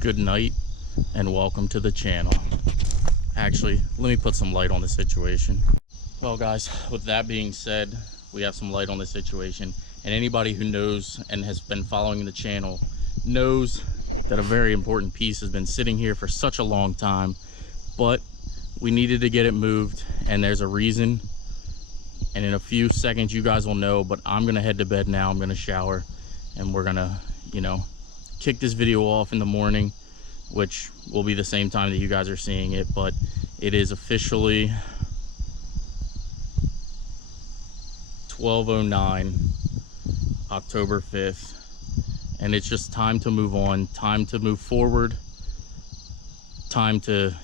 good night, and welcome to the channel. Actually, let me put some light on the situation. Well guys, with that being said, we have some light on the situation, and anybody who knows and has been following the channel knows that a very important piece has been sitting here for such a long time, but we needed to get it moved, and there's a reason, and in a few seconds you guys will know. But I'm gonna head to bed now. I'm gonna shower, and we're gonna, kick this video off in the morning, which will be the same time that you guys are seeing it. But it is officially 12:09, October 5th, and it's just time to move on, time to move forward, time to,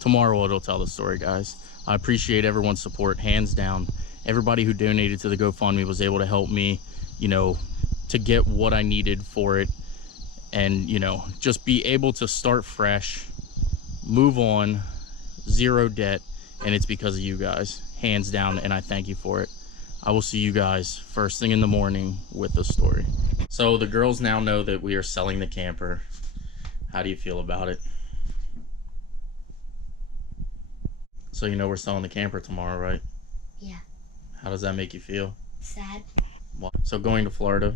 tomorrow it'll tell the story, guys. I appreciate everyone's support, hands down. Everybody who donated to the GoFundMe was able to help me, to get what I needed for it, and just be able to start fresh, move on, zero debt, and it's because of you guys, hands down, and I thank you for it. I will see you guys first thing in the morning with the story. So the girls now know that we are selling the camper. How do you feel about it? So we're selling the camper tomorrow, right? Yeah. How does that make you feel? Sad. So going to Florida?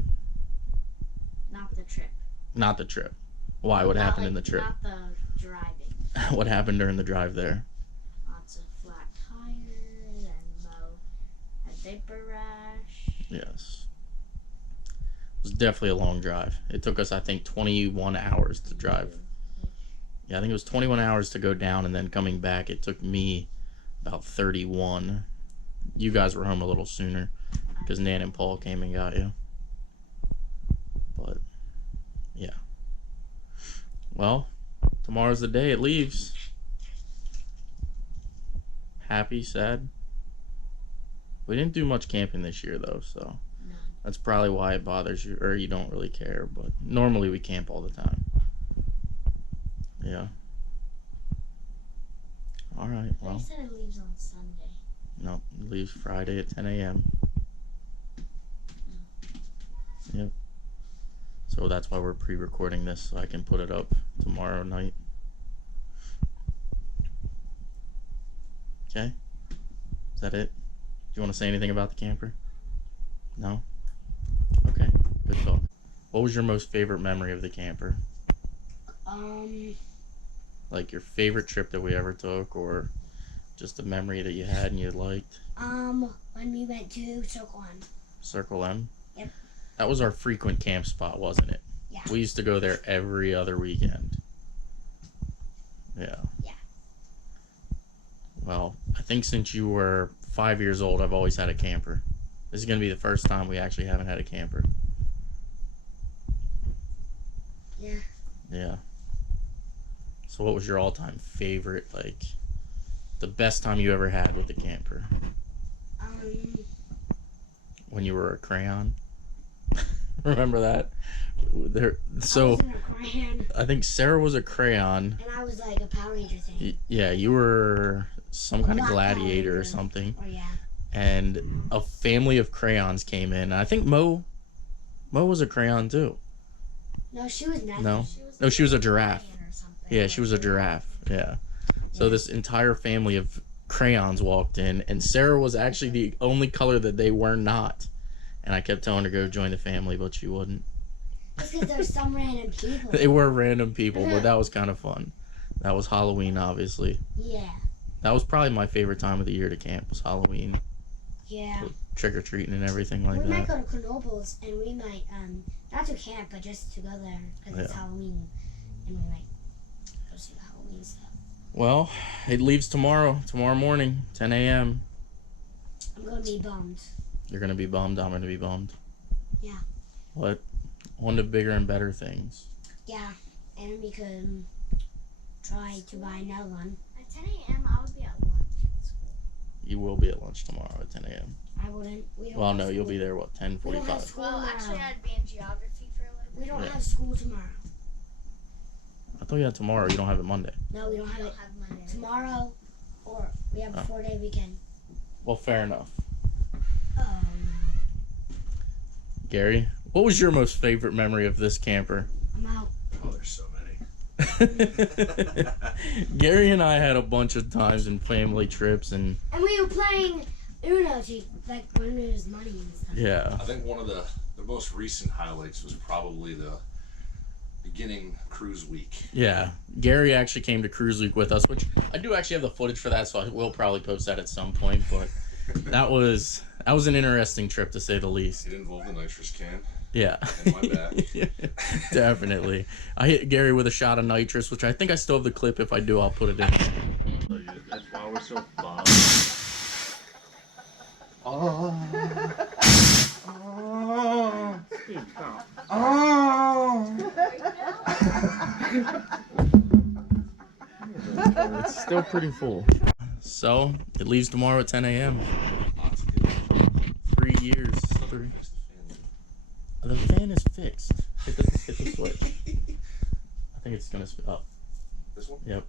Not the trip. Not the trip. Why? What happened in the trip? Not the driving. What happened during the drive there? Lots of flat tires, and Mo had vapor rash. Yes. It was definitely a long drive. It took us, I think, 21 hours to drive. Yeah, I think it was 21 hours to go down, and then coming back, it took me about 31. You guys were home a little sooner because Nan and Paul came and got you. But, yeah. Well, tomorrow's the day it leaves. Happy, sad? We didn't do much camping this year, though, so No. that's probably why it bothers you, or you don't really care. But normally we camp all the time. Yeah. All right. Well. They said it leaves on Sunday. No, it leaves Friday at 10 a.m. Yep. So that's why we're pre-recording this, so I can put it up tomorrow night. Okay. Is that it? Do you want to say anything about the camper? No? Okay. Good talk. What was your most favorite memory of the camper? Like your favorite trip that we ever took, or just a memory that you had and you liked? When we went to Circle M. Circle M? Yep. That was our frequent camp spot, wasn't it? Yeah. We used to go there every other weekend. Yeah. Yeah. Well, I think since you were 5 years old, I've always had a camper. This is going to be the first time we actually haven't had a camper. Yeah. Yeah. So what was your all-time favorite, like, the best time you ever had with the camper? When you were a crayon? Remember that? So, I wasn't a crayon. I think Sarah was a crayon. And I was like a Power Ranger thing. Yeah, you were some kind of Black gladiator Power or something. Oh, yeah. And a family of crayons came in. I think Mo was a crayon too. No, she was nothing. No, she was a giraffe. Or something. Yeah, she was a giraffe. Yeah. So this entire family of crayons walked in, and Sarah was actually the only color that they were not. And I kept telling her to go join the family, but she wouldn't. It's because there's some random people. They were random people, but that was kind of fun. That was Halloween, obviously. Yeah. That was probably my favorite time of the year to camp, was Halloween. Yeah. Trick-or-treating and everything like We might that. go to Knoebels, and we might, not to camp, but just to go there, because it's Halloween, and we might go see the Halloween stuff. Well, it leaves tomorrow morning, 10 a.m. I'm going to be bummed. You're going to be bummed, I'm going to be bummed. Yeah. What? On to bigger and better things. Yeah, and we could try to buy another one. At 10 a.m. I would be at lunch at school. You will be at lunch tomorrow at 10 a.m. I wouldn't. Well, no, you'll be there, what, We don't have 10:45? school Well, tomorrow. actually, I'd be in geography for a little bit. We don't Yeah. have school tomorrow. I thought you had tomorrow. You don't have it Monday. No, we don't have it Monday. tomorrow, or we have a 4-day weekend. Well, fair enough. Um, Gary, what was your most favorite memory of this camper? I'm out. Oh, there's so many. Gary and I had a bunch of times in family trips, and we were playing Uno to like when there was money and stuff. yeah. I think one of the most recent highlights was probably the beginning cruise week. Yeah, Gary actually came to Cruise Week with us, which I do actually have the footage for that, so I will probably post that at some point. But that was an interesting trip to say the least. It involved a nitrous can. Yeah, And my back. definitely. I hit Gary with a shot of nitrous, which I think I still have the clip. If I do, I'll put it in. That's why we're so fun. It's still pretty full. So it leaves tomorrow at 10 a.m. 3 years. The fan is fixed. Hit the switch. I think it's gonna spin up. This one? Yep.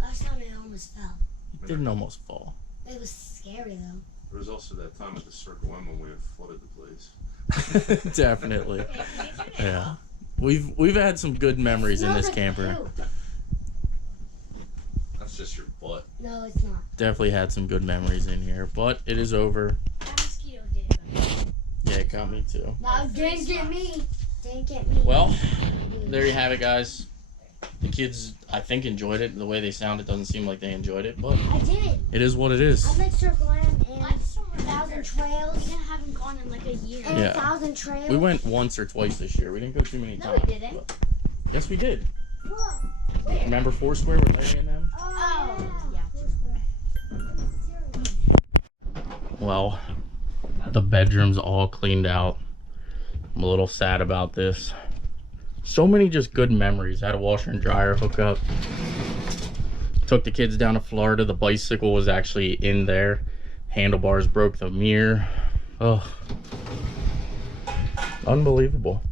Last time it almost fell. It didn't almost fall. It was scary though. There was also that time at the Circle M when we had flooded the place. Definitely. Yeah. We've had some good memories in this camper. That's just your butt. No, it's not. Definitely had some good memories in here, but it is over. That mosquito did. Yeah, it got me too. No, didn't get me. Didn't get me. Well, there you have it, guys. The kids, I think, enjoyed it. The way they sound, it doesn't seem like they enjoyed it, but I did. it is what it is. I met Circle M and Mine's somewhere 1,000 We Trails. haven't gone in like a year. And Yeah. 1,000 Trails. We went once or twice this year. We didn't go too many No, we times. didn't. but- Yes, we did. Whoa. Remember Foursquare with Larry and them? Oh, yeah. Well, the bedroom's all cleaned out. I'm a little sad about this. So many just good memories. Had a washer and dryer hookup. Took the kids down to Florida. The bicycle was actually in there. Handlebars broke the mirror. Oh, unbelievable.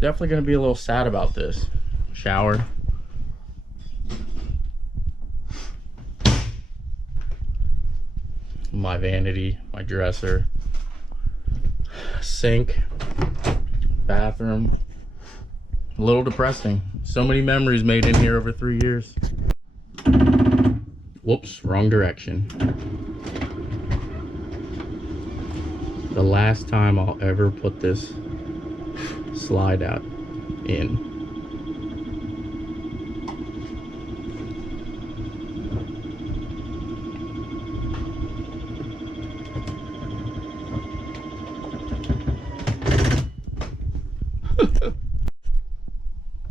Definitely gonna be a little sad about this. Shower. My vanity, my dresser, sink, bathroom. A little depressing. So many memories made in here over 3 years. Whoops, wrong direction. The last time I'll ever put this slide out in.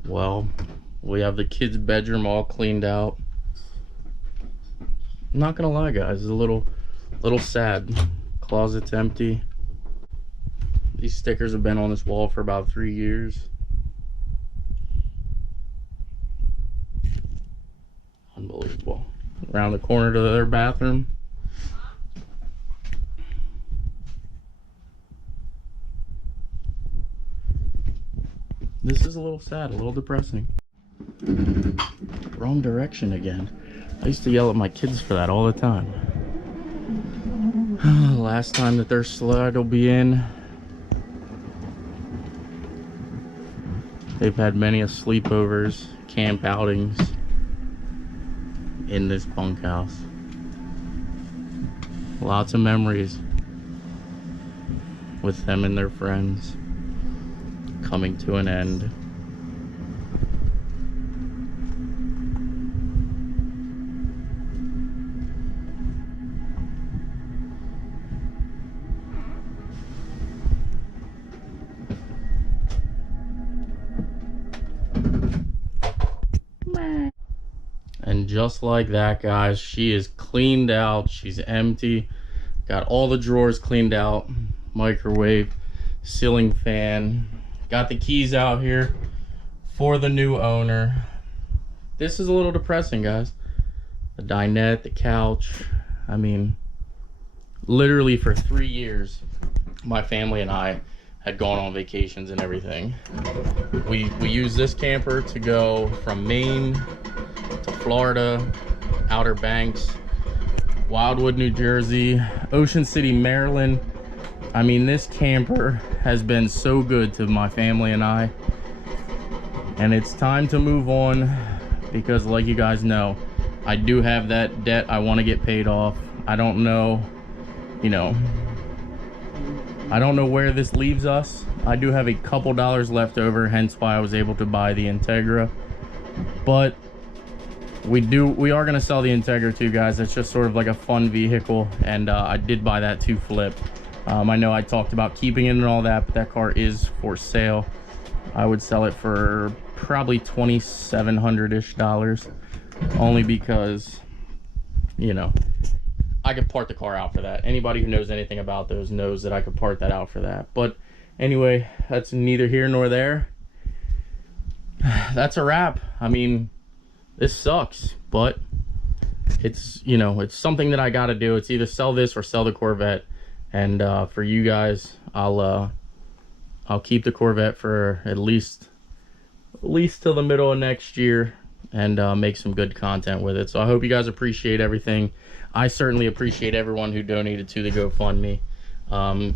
Well, we have the kids' bedroom all cleaned out. I'm not gonna lie, guys, it's a little sad. Closet's empty. These stickers have been on this wall for about 3 years. Unbelievable. Around the corner to their bathroom. This is a little sad, a little depressing. Wrong direction again. I used to yell at my kids for that all the time. Last time that their slide will be in. They've had many a sleepovers, camp outings in this bunkhouse. Lots of memories with them and their friends coming to an end. And just like that, guys, she is cleaned out. She's empty. Got all the drawers cleaned out. Microwave, ceiling fan. Got the keys out here for the new owner. This is a little depressing, guys. The dinette, the couch. I mean, literally for 3 years, my family and I had gone on vacations and everything. We used this camper to go from Maine to Florida, Outer Banks, Wildwood, New Jersey, Ocean City, Maryland, I mean, this camper has been so good to my family and I, and it's time to move on because, like you guys know, I do have that debt I want to get paid off. I don't know, I don't know where this leaves us. I do have a couple dollars left over, hence why I was able to buy the Integra. But we are going to sell the Integra too, guys. It's just sort of like a fun vehicle, and I did buy that to flip. I know I talked about keeping it and all that, but that car is for sale. I would sell it for probably $2,700-ish, only because, I could part the car out for that. Anybody who knows anything about those knows that I could part that out for that. But anyway, that's neither here nor there. That's a wrap. I mean, this sucks, but it's, it's something that I got to do. It's either sell this or sell the Corvette. And for you guys, I'll keep the Corvette for at least till the middle of next year, and make some good content with it. So I hope you guys appreciate everything. I certainly appreciate everyone who donated to the GoFundMe.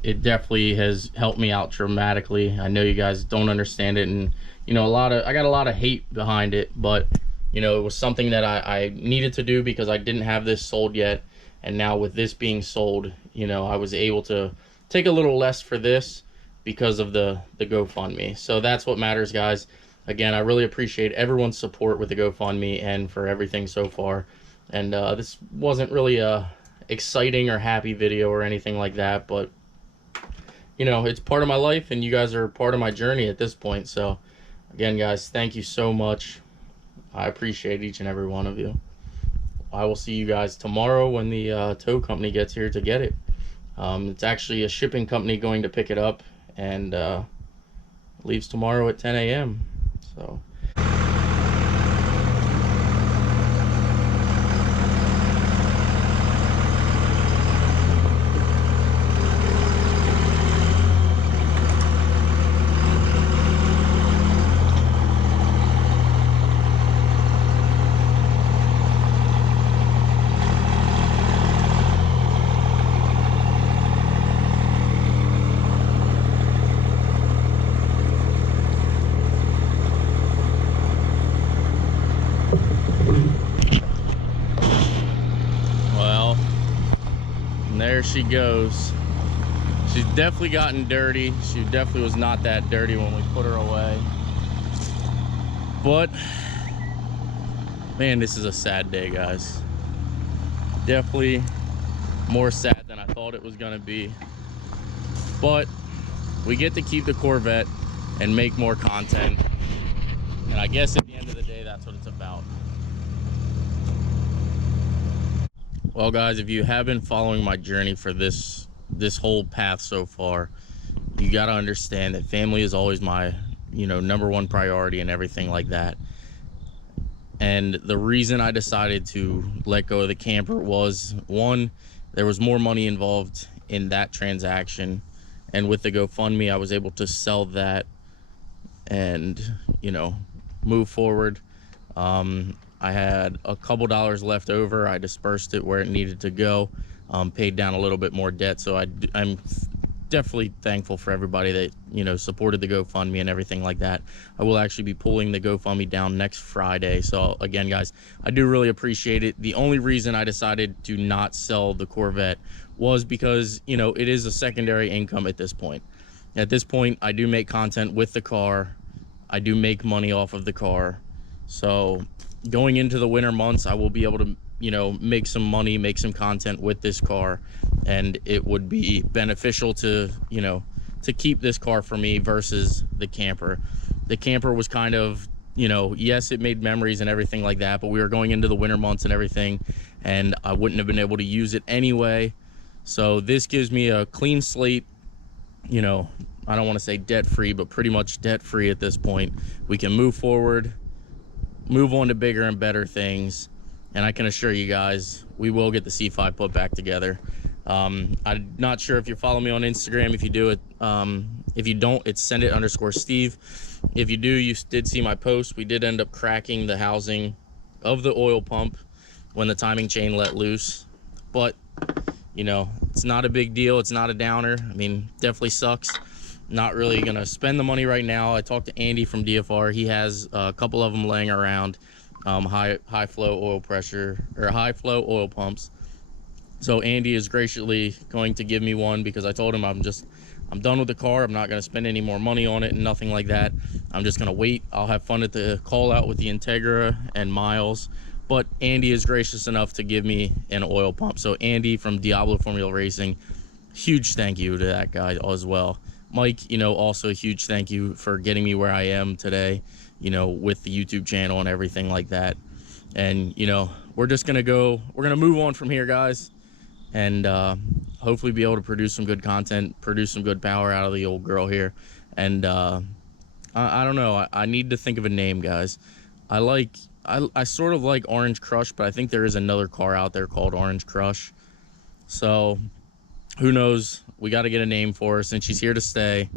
It definitely has helped me out dramatically. I know you guys don't understand it, and I got a lot of hate behind it, but it was something that I needed to do because I didn't have this sold yet. And now with this being sold, I was able to take a little less for this because of the GoFundMe. So that's what matters, guys. Again, I really appreciate everyone's support with the GoFundMe and for everything so far. And this wasn't really a exciting or happy video or anything like that, but it's part of my life, and you guys are part of my journey at this point. So again, guys, thank you so much. I appreciate each and every one of you. I will see you guys tomorrow when the tow company gets here to get it. It's actually a shipping company going to pick it up, and leaves tomorrow at 10 a.m. So there she goes. She's definitely gotten dirty. She definitely was not that dirty when we put her away. But man, this is a sad day, guys. Definitely more sad than I thought it was gonna be. But we get to keep the Corvette and make more content. And I guess at the end of the day, that's what it's about. Well, guys, if you have been following my journey for this whole path so far, you got to understand that family is always my, number one priority and everything like that. And the reason I decided to let go of the camper was, one, there was more money involved in that transaction. And with the GoFundMe, I was able to sell that and, move forward. I had a couple dollars left over. I dispersed it where it needed to go, paid down a little bit more debt. So I'm definitely thankful for everybody that, supported the GoFundMe and everything like that. I will actually be pulling the GoFundMe down next Friday. So again, guys, I do really appreciate it. The only reason I decided to not sell the Corvette was because, it is a secondary income at this point. At this point, I do make content with the car. I do make money off of the car. So going into the winter months, I will be able to, make some money, make some content with this car, and it would be beneficial to, to keep this car for me versus the camper. The camper was kind of, yes, it made memories and everything like that, but we were going into the winter months and everything, and I wouldn't have been able to use it anyway. So this gives me a clean slate, I don't want to say debt-free, but pretty much debt-free at this point. We can move forward, move on to bigger and better things, and I can assure you guys, we will get the C5 put back together. I'm not sure if you follow me on Instagram. If you do it, if you don't, it's sendit_Steve. If you do, you did see my post. We did end up cracking the housing of the oil pump when the timing chain let loose, but you know, it's not a big deal. It's not a downer. I mean, definitely sucks. Not really gonna spend the money right now. I talked to Andy from DFR. He has a couple of them laying around, high flow oil pressure, or high flow oil pumps. So Andy is graciously going to give me one, because I told him I'm done with the car. I'm not gonna spend any more money on it and nothing like that. I'm just gonna wait. I'll have fun at the call out with the Integra and Miles. But Andy is gracious enough to give me an oil pump. So Andy from Diablo Formula Racing, huge thank you to that guy as well. Mike, you know, also a huge thank you for getting me where I am today, you know, with the YouTube channel and everything like that. And, you know, we're gonna move on from here, guys, and hopefully be able to produce some good content, produce some good power out of the old girl here. And I don't know, I need to think of a name, guys. I sort of like Orange Crush, but I think there is another car out there called Orange Crush. So who knows? We got to get a name for her since she's here to stay.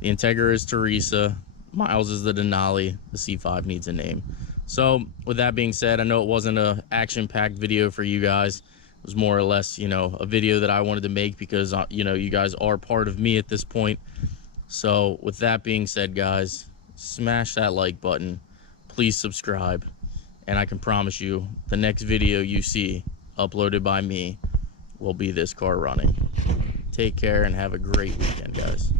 The Integra is Teresa. Miles is the Denali. The C5 needs a name. So with that being said, I know it wasn't a action-packed video for you guys. It was more or less, you know, a video that I wanted to make because, you know, you guys are part of me at this point. So with that being said, guys, smash that like button. Please subscribe. And I can promise you the next video you see uploaded by me will be this car running. Take care and have a great weekend, guys.